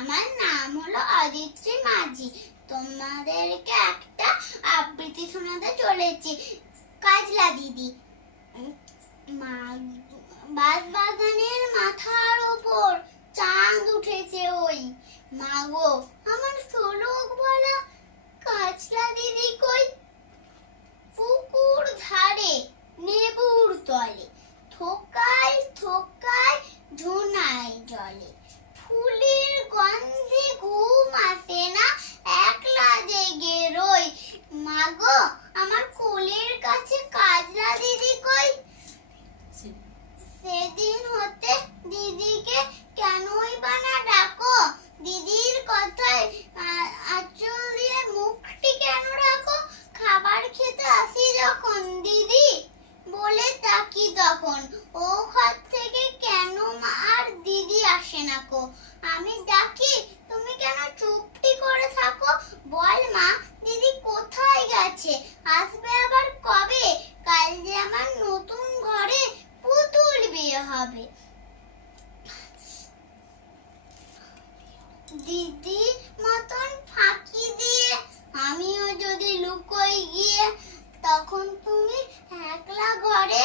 আমার নাম হলো অদিত্রি মাঝি। তোমাদেরকে একটা আবৃত্তি শোনাতে চলেছি। কাজলা দিদি। বাঁশবাগানের মাথার ওপর চাঁদ উঠেছে ওই, মাগো আমার শোলক বলা কাজলা দিদি কই? পুকুর ধারে নেবুর তলে থোকায় থোকায় ঝুনায় জলে, ফুলের গন্ধে ঘুম আসে না, একলা জেগে রই, মাগো আমার কোলের কাছে কাজলা দিদি কই? সেদিন হতে দিদিকে কেনই বা না ডাকো, দিদির কথায় আঁচল দিয়ে মুখটি কেন রাখো? খাবার খেতে আসি যখন দিদি বলে তাকি তখন, ও ঘর থেকে কেন মা আর দিদি আসে না কো? আমি ডাকি তুমি কেন চুপটি করে থাকো? বল মা দিদি কোথায় গেছে, আসবে আবার কবে? কাল যে আমার নতুন ঘরে পুতুল বিয়ে হবে। দিদি মতন ফাঁকি দিয়ে আমিও যদি লুকোই গিয়ে, তখন তুমি একলা ঘরে